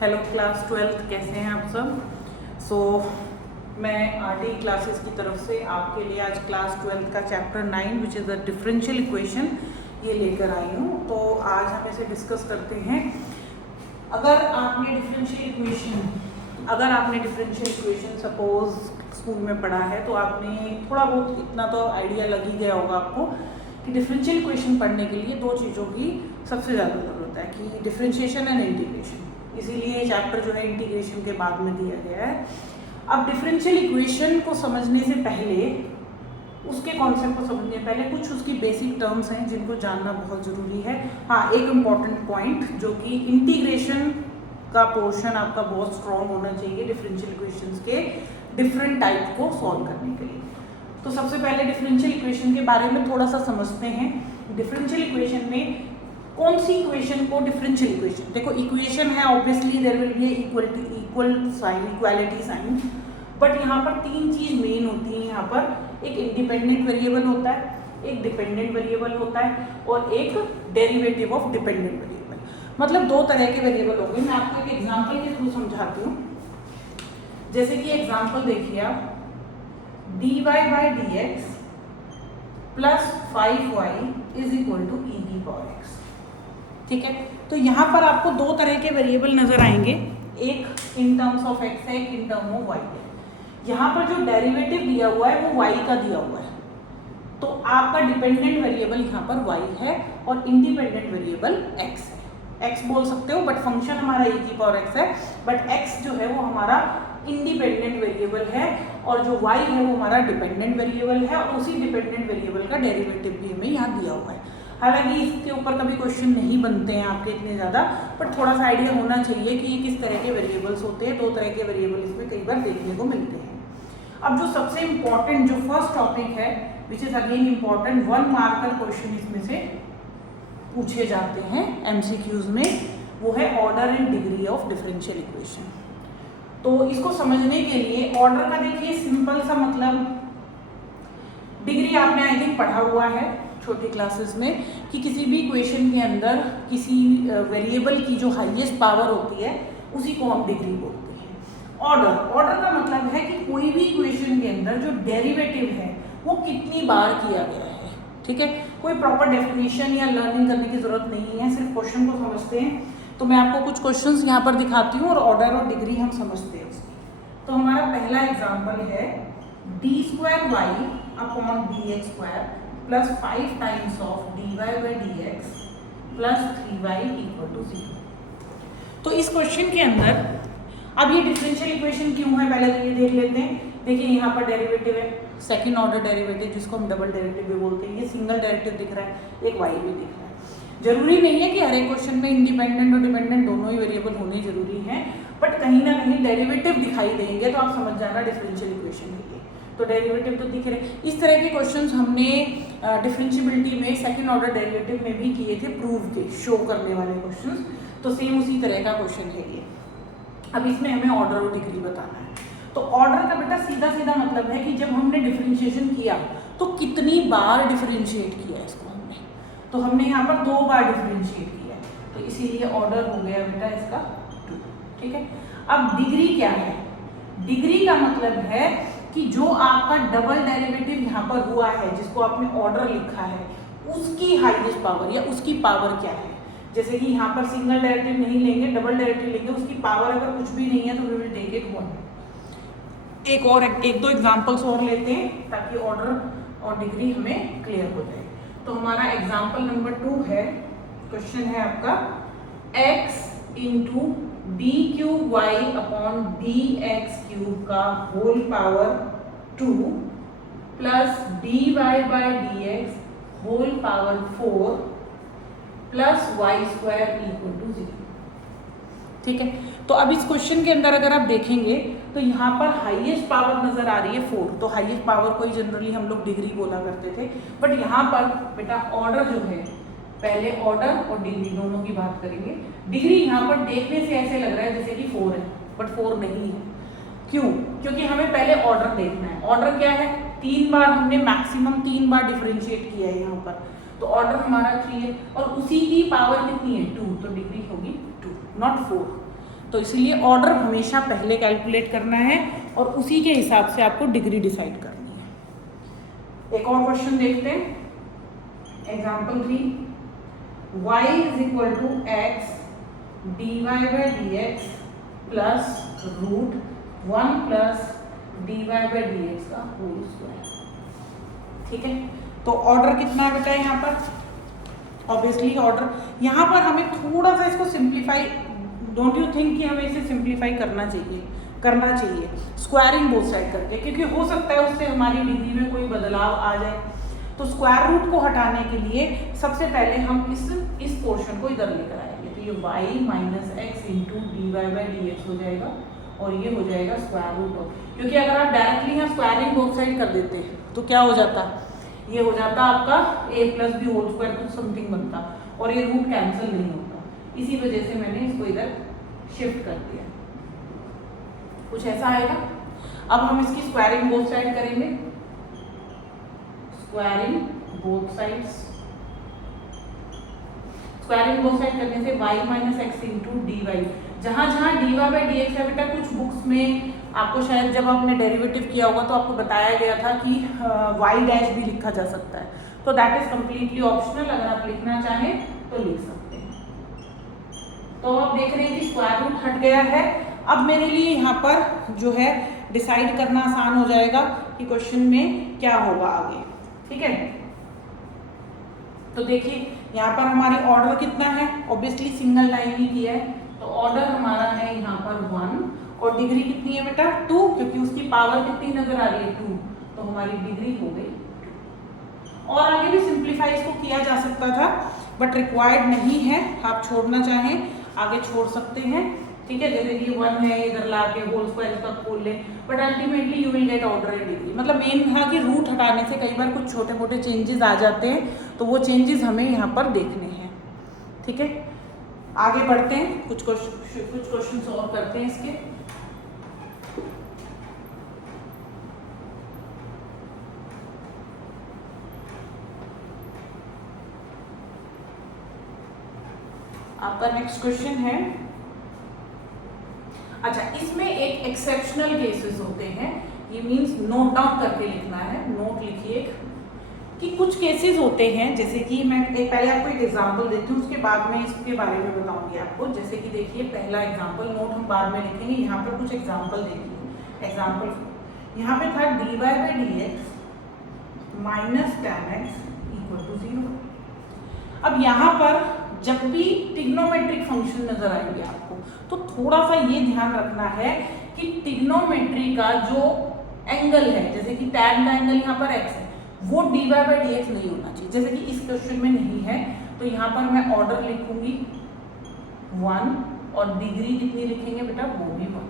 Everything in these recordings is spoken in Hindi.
हेलो क्लास 12 कैसे हैं आप सब। मैं आरटी क्लासेस की तरफ से आपके लिए आज क्लास 12 का chapter 9 which is the differential equation ये लेकर आई हूँ। तो आज हम इसे डिस्कस करते हैं। अगर आपने डिफरेंशियल इक्वेशन सपोज स्कूल में पढ़ा है तो आपने थोड़ा बहुत इतना तो आइडिया लग ही गया होगा आपको कि डिफरेंशियल इक्वेशन पढ़ने के लिए दो चीज़ों की सबसे ज़्यादा ज़रूरत है कि डिफरेंशिएशन एंड इंटीग्रेशन। इसीलिए चैप्टर जो है इंटीग्रेशन के बाद में दिया गया है। अब डिफरेंशियल इक्वेशन को समझने से पहले, उसके कॉन्सेप्ट को समझने से पहले कुछ उसकी बेसिक टर्म्स हैं जिनको जानना बहुत ज़रूरी है। हाँ, एक इम्पॉर्टेंट पॉइंट जो कि इंटीग्रेशन का पोर्शन आपका बहुत स्ट्रॉन्ग होना चाहिए डिफरेंशियल इक्वेशंस के डिफरेंट टाइप को सॉल्व करने के लिए। तो सबसे पहले डिफरेंशियल इक्वेशन के बारे में थोड़ा सा समझते हैं। डिफरेंशियल इक्वेशन में कौन सी इक्वेशन को डिफरेंशियल इक्वेशन, देखो इक्वेशन है obviously there will be equality sign, but यहाँ पर तीन चीज मेन होती हैं। यहाँ पर एक इंडिपेंडेंट वेरिएबल होता है, एक डिपेंडेंट वेरिएबल होता है और एक डेरिवेटिव ऑफ डिपेंडेंट वेरिएबल। मतलब दो तरह के वेरिएबल होंगे। मैं आपको एक एग्जाम्पल के थ्रू समझाती हूँ। जैसे कि एग्जाम्पल देखिए आप, dy by D X plus 5y is equal to E की पावर एक्स। ठीक है, तो यहाँ पर आपको दो तरह के वेरिएबल नजर आएंगे, एक इन टर्म्स ऑफ x है, एक इन टर्म ऑफ y है। यहाँ पर जो डेरिवेटिव दिया हुआ है वो y का दिया हुआ है, तो आपका डिपेंडेंट वेरिएबल यहाँ पर y है और इंडिपेंडेंट वेरिएबल x है। x बोल सकते हो बट फंक्शन हमारा e की पावर x है, बट x जो है वो हमारा इंडिपेंडेंट वेरिएबल है और जो y है वो हमारा डिपेंडेंट वेरिएबल है और उसी डिपेंडेंट वेरिएबल का डेरिवेटिव भी हमें यहाँ दिया हुआ है। हालांकि इसके ऊपर कभी क्वेश्चन नहीं बनते हैं आपके इतने ज़्यादा, बट थोड़ा सा आइडिया होना चाहिए कि ये किस तरह के वेरिएबल्स होते हैं। दो तरह के वेरिएबल इसमें कई बार देखने को मिलते हैं। अब जो सबसे इम्पॉर्टेंट जो फर्स्ट टॉपिक है which is again important, 1 marker question इसमें से पूछे जाते हैं MCQs में, वो है order and degree of differential equation. तो इसको समझने के लिए ऑर्डर का देखिए सिंपल सा मतलब, डिग्री आपने आई थिंक पढ़ा हुआ है छोटी क्लासेस में कि किसी भी इक्वेशन के अंदर किसी वेरिएबल की जो हाईएस्ट पावर होती है उसी को हम डिग्री बोलते हैं। ऑर्डर का मतलब है कि कोई भी इक्वेशन के अंदर जो डेरिवेटिव है वो कितनी बार किया गया है। ठीक है, कोई प्रॉपर डेफिनेशन या लर्निंग करने की जरूरत नहीं है, सिर्फ क्वेश्चन को समझते हैं। तो मैं आपको कुछ क्वेश्चंस यहाँ पर दिखाती हूँ और ऑर्डर और डिग्री हम समझते हैं उसकी। तो हमारा पहला एग्जाम्पल है d² y upon dx² plus 5 times of dy by D X plus 3y equal to 0। तो इस क्वेश्चन के अंदर अब ये डिफरेंशियल इक्वेशन क्यों है पहले तो ये देख लेते हैं। देखिए यहाँ पर डेरिवेटिव है, सेकंड ऑर्डर डेरिवेटिव जिसको हम डबल डेरिवेटिव भी बोलते हैं। ये सिंगल डेरिवेटिव दिख रहा है, एक y भी दिख रहा है। जरूरी नहीं है कि हर एक क्वेश्चन में इंडिपेंडेंट और डिपेंडेंट दोनों ही वेरिएबल होने जरूरी हैं, बट कहीं ना कहीं डेरिवेटिव दिखाई देंगे तो आप समझ जाना डिफरेंशियल इक्वेशन है। तो डेरिवेटिव तो दिख रहे। इस तरह के क्वेश्चंस हमने डिफरेंशिएबिलिटी में सेकंड ऑर्डर डेरिवेटिव में भी किए थे, प्रूव के शो करने वाले क्वेश्चंस। तो सेम उसी तरह का क्वेश्चन है ये। अब इसमें हमें ऑर्डर और डिग्री बताना है। तो ऑर्डर का बेटा सीधा सीधा मतलब है कि जब हमने डिफरेंशिएशन किया तो कितनी बार डिफरेंशिएट किया इसको हमने। तो हमने यहाँ पर 2 बार डिफरेंशिएट किया, तो इसीलिए ऑर्डर हो गया बेटा इसका 2। ठीक है, अब डिग्री क्या है? डिग्री का मतलब है कि जो आपका डबल डेरिवेटिव यहाँ पर हुआ है, जिसको आपने ऑर्डर लिखा है, उसकी हाईएस्ट पावर या उसकी पावर क्या है। जैसे कि यहाँ पर सिंगल डेरिवेटिव नहीं लेंगे, डबल डेरिवेटिव लेंगे, उसकी पावर अगर कुछ भी नहीं है तो वी विल टेक इट 1। एक दो एग्जांपल्स और लेते हैं ताकि ऑर्डर और डिग्री हमें क्लियर हो जाए। तो हमारा एग्जाम्पल नंबर 2 है, क्वेश्चन है आपका x into D cube Y upon D X cube का whole power 2 plus D Y by D X whole power 4 plus Y square equal to 0। ठीक है, तो अब इस क्वेश्चन के अंदर अगर आप देखेंगे तो यहाँ पर हाईएस्ट पावर नजर आ रही है 4। तो हाईएस्ट पावर को ही जनरली हम लोग डिग्री बोला करते थे, बट यहाँ पर बेटा ऑर्डर जो है, पहले ऑर्डर और डिग्री दोनों की बात करेंगे। डिग्री यहाँ पर देखने से ऐसे लग रहा है जैसे कि 4 है, बट 4 नहीं है। क्यों? क्योंकि हमें पहले ऑर्डर देखना है। ऑर्डर क्या है? 3 बार हमने मैक्सिमम 3 बार डिफरेंशिएट किया है यहाँ पर, तो ऑर्डर हमारा 3 है और उसी की पावर कितनी है? 2, तो डिग्री होगी 2 नॉट 4। तो इसलिए ऑर्डर हमेशा पहले कैलकुलेट करना है और उसी के हिसाब से आपको डिग्री डिसाइड करनी है। एक और क्वेश्चन देखते हैं, example 3, y is equal to X dy by D X plus root 1 plus dy by D X का होल स्क्वायर। ठीक है, तो ऑर्डर कितना है बेटा यहाँ पर? ऑब्वियसली ऑर्डर यहाँ पर हमें थोड़ा सा इसको सिंप्लीफाई, डोंट यू थिंक कि हमें इसे सिंप्लीफाई करना चाहिए स्क्वायरिंग बोथ साइड करके, क्योंकि हो सकता है उससे हमारी डिग्री में कोई बदलाव आ जाए। तो स्क्वायर रूट को हटाने के लिए सबसे पहले हम इस पोर्शन को इधर लेकर आएंगे, तो ये y minus X into D Y by D X हो जाएगा और ये हो जाएगा स्क्वायर रूट ऑफ, क्योंकि अगर आप डायरेक्टली यहाँ स्क्वायरिंग बोथ साइड कर देते तो क्या हो जाता, ये हो जाता आपका a plus B whole square कुछ समथिंग बनता और ये रूट कैंसिल नहीं होता। इसी वजह से मैंने इसको इधर शिफ्ट कर दिया, कुछ ऐसा आएगा। अब हम इसकी स्क्वायरिंग बोथ साइड करेंगे, squaring both sides, squaring both side करने से y minus X into D Y, जहां जहां D Y by D X है बेटा कुछ बुक्स में आपको शायद जब आपने डेरिवेटिव किया होगा तो आपको बताया गया था कि y डैश भी लिखा जा सकता है, तो दैट इज कम्प्लीटली ऑप्शनल, अगर आप लिखना चाहें तो लिख सकते हैं। तो आप देख रहे हैं कि स्क्वायर रूट हट गया है। अब मेरे लिए यहाँ पर जो है डिसाइड करना आसान हो जाएगा कि क्वेश्चन में क्या होगा आगे। ठीक है, तो देखिए यहाँ पर हमारी ऑर्डर कितना है, ऑब्वियसली सिंगल लाइन ही किया है, तो ऑर्डर हमारा है यहाँ पर 1 और डिग्री कितनी है बेटा 2, क्योंकि उसकी पावर कितनी नजर आ रही है 2, तो हमारी डिग्री हो गई 2। और आगे भी सिंप्लीफाई इसको किया जा सकता था बट रिक्वायर्ड नहीं है, आप छोड़ना चाहें आगे छोड़ सकते हैं। ठीक है, जैसे कि 1 है इधर ला के होल स्क्वायर इसका खोल लें, but ultimately you will get order and degree. मतलब मेन था कि रूट हटाने से कई बार कुछ छोटे मोटे चेंजेस आ जाते हैं, तो वो चेंजेस हमें यहाँ पर देखने हैं। ठीक है, आगे बढ़ते हैं, कुछ क्वेश्चन सॉल्व करते हैं इसके। आपका नेक्स्ट क्वेश्चन है, अच्छा इसमें एक एक्सेप्शनल केसेस होते हैं, ये मींस नोट डाउन करके लिखना है, नोट लिखिए कि कुछ केसेस होते हैं, जैसे कि मैं पहले आपको एक एग्जांपल देती हूँ, उसके बाद में इसके बारे में बताऊंगी आपको। जैसे कि देखिए पहला एग्जांपल, नोट हम बाद में लिखेंगे, यहाँ पर कुछ एग्जांपल देखिए। एग्जांपल यहाँ पे था dy by D X minus tan x equal to 0। अब यहाँ पर जब भी ट्रिग्नोमेट्रिक फंक्शन नजर आएंगे आपको, तो थोड़ा सा ये ध्यान रखना है कि ट्रिग्नोमेट्री का जो एंगल है, जैसे कि tan का एंगल यहाँ पर x है, वो dy बाई डी एक्स नहीं होना चाहिए, जैसे कि इस क्वेश्चन में नहीं है। तो यहाँ पर मैं ऑर्डर लिखूंगी 1 और डिग्री कितनी लिखेंगे बेटा, वो भी 1।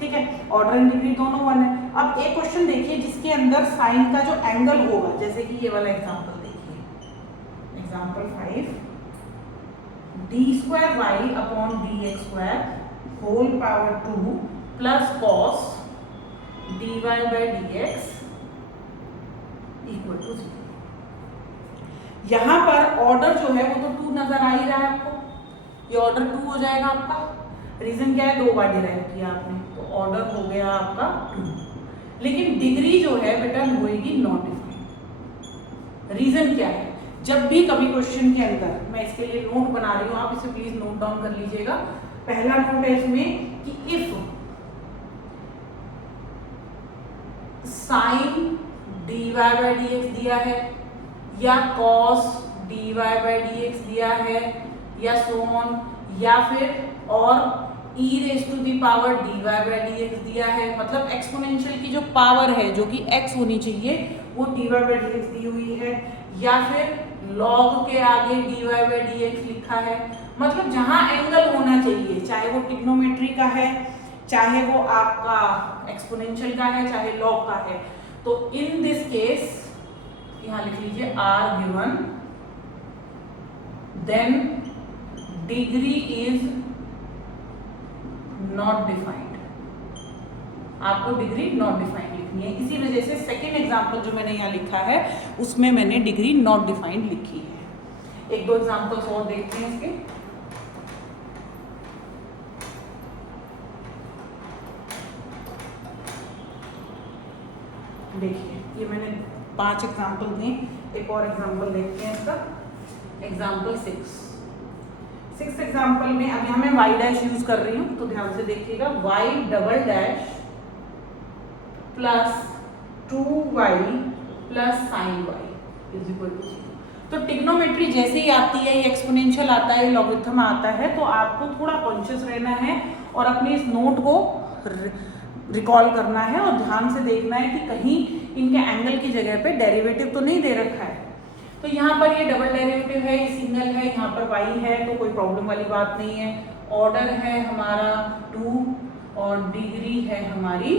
ठीक है, ऑर्डर एंड डिग्री दोनों 1 है। अब एक क्वेश्चन देखिए जिसके अंदर साइन का जो एंगल होगा, जैसे कि ये वाला एग्जाम्पल देखिए, example 5, D square Y upon D X square whole power 2 plus cos D Y by D X equal to 0। यहां पर ऑर्डर जो है वो तो 2 नजर आ ही रहा है आपको, ये ऑर्डर 2 हो जाएगा आपका। रीजन क्या है, 2 बार डिराइव किया आपने, तो ऑर्डर हो गया आपका 2। लेकिन डिग्री जो है बेटा होएगी नॉट डिफाइंड। रीजन क्या है, जब भी कभी क्वेश्चन के अंदर, मैं इसके लिए नोट बना रही हूँ, आप इसे प्लीज नोट डाउन कर लीजिएगा। पहला नोट है इसमें कि if sine D Y by D X दिया है या cos D Y by D X दिया है या सो ऑन, या फिर और e raise to the power D Y by D X दिया है, मतलब एक्सपोनेंशियल की जो पावर है जो कि x होनी चाहिए वो D Y by D X दी हुई है, या फिर लॉग के आगे D Y by D X लिखा है। मतलब जहां एंगल होना चाहिए, चाहे वो ट्रिग्नोमेट्री का है, चाहे वो आपका एक्सपोनेंशियल का है, चाहे लॉग का है, तो इन दिस केस यहां लिख लीजिए are given, then degree is not defined. आपको डिग्री नॉट डिफाइंड लिखनी है, इसी वजह से सेकेंड एग्जाम्पल जो मैंने यहाँ लिखा है उसमें मैंने डिग्री नॉट डिफाइंड लिखी है। एक दो एग्जाम्पल्स और देखते हैं इसके। देखिए ये मैंने 5 एग्जाम्पल दिए, एक और एग्जाम्पल देखते हैं इसका। एग्जाम्पल 6 एग्जाम्पल में अब यहाँ मैं y डैश यूज कर रही हूँ, तो ध्यान से देखिएगा। y double dash plus 2y plus sine y is equal to 0। तो टिग्नोमेट्री जैसे ही आती है, ये एक्सपोनेंशियल आता है, लॉगरिथम आता है, तो आपको थोड़ा कॉन्शियस रहना है और अपने इस नोट को रिकॉल करना है और ध्यान से देखना है कि कहीं इनके एंगल की जगह पे डेरिवेटिव तो नहीं दे रखा है। तो यहाँ पर ये डबल डेरिवेटिव है, ये सिंगल है, यहाँ पर y है, तो कोई प्रॉब्लम वाली बात नहीं है। ऑर्डर है हमारा 2 और डिग्री है हमारी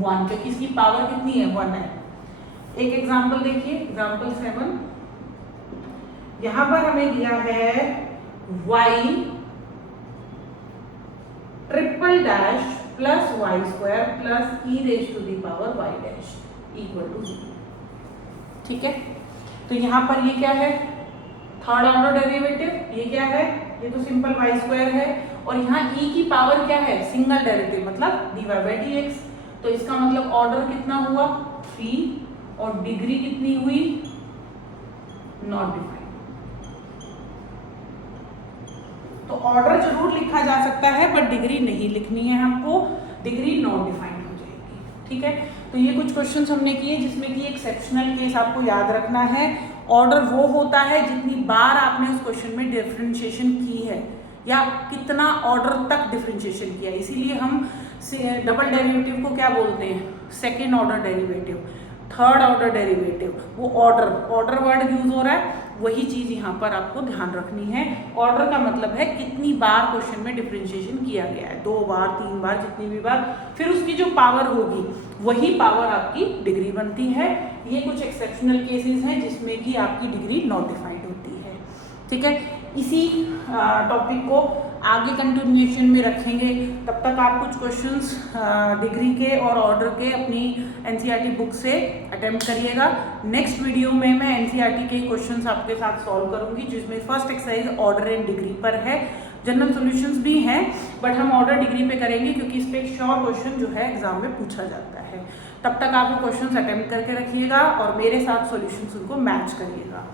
1, क्योंकि इसकी पावर कितनी है, 1 है। एक एग्जाम्पल देखिए, एग्जाम्पल 7। यहाँ पर हमें दिया है y triple dash plus Y square plus E raise to the power Y dash equal to 0। ठीक है, तो यहाँ पर ये क्या है, थर्ड ऑर्डर डेरिवेटिव। ये क्या है, ये तो सिंपल वाई स्क्वायर है, और यहाँ e की पावर क्या है, सिंगल डेरिवेटिव, मतलब dy बाई dx। तो इसका मतलब ऑर्डर कितना हुआ, 3, और डिग्री कितनी हुई, नॉट डिफाइंड। तो ऑर्डर जरूर लिखा जा सकता है, बट डिग्री नहीं लिखनी है हमको, डिग्री नॉट डिफाइंड हो जाएगी। ठीक है, तो ये कुछ क्वेश्चंस हमने किए जिसमें कि एक्सेप्शनल केस आपको याद रखना है। ऑर्डर वो होता है जितनी बार आपने उस क्वेश्चन में डिफरेंशिएशन की है, या कितना ऑर्डर तक डिफरेंशिएशन किया है। इसीलिए हम डबल डेरिवेटिव को क्या बोलते हैं, second order derivative, third order derivative. वो ऑर्डर वर्ड यूज हो रहा है, वही चीज यहाँ पर आपको ध्यान रखनी है। ऑर्डर का मतलब है कितनी बार क्वेश्चन में डिफरेंशिएशन किया गया है, 2 बार 3 बार, जितनी भी बार, फिर उसकी जो पावर होगी वही पावर आपकी डिग्री बनती है। ये कुछ एक्सेप्शनल केसेस हैं जिसमें कि आपकी डिग्री नॉट डिफाइंड होती है। ठीक है, इसी टॉपिक को आगे कंटिन्यूएशन में रखेंगे। तब तक आप कुछ क्वेश्चंस डिग्री के और ऑर्डर के अपनी एनसीईआरटी बुक से अटेम्प्ट करिएगा। नेक्स्ट वीडियो में मैं एनसीईआरटी के क्वेश्चंस आपके साथ सॉल्व करूंगी, जिसमें first exercise order and degree पर है। जनरल सॉल्यूशंस भी हैं, बट हम ऑर्डर डिग्री पे करेंगे क्योंकि इस पर एक श्योर क्वेश्चन जो है एग्जाम में पूछा जाता है। तब तक आप वो क्वेश्चंस अटेम्प्ट करके रखिएगा और मेरे साथ सॉल्यूशंस उनको मैच करिएगा।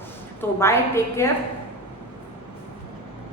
तो बाय, टेक केयर।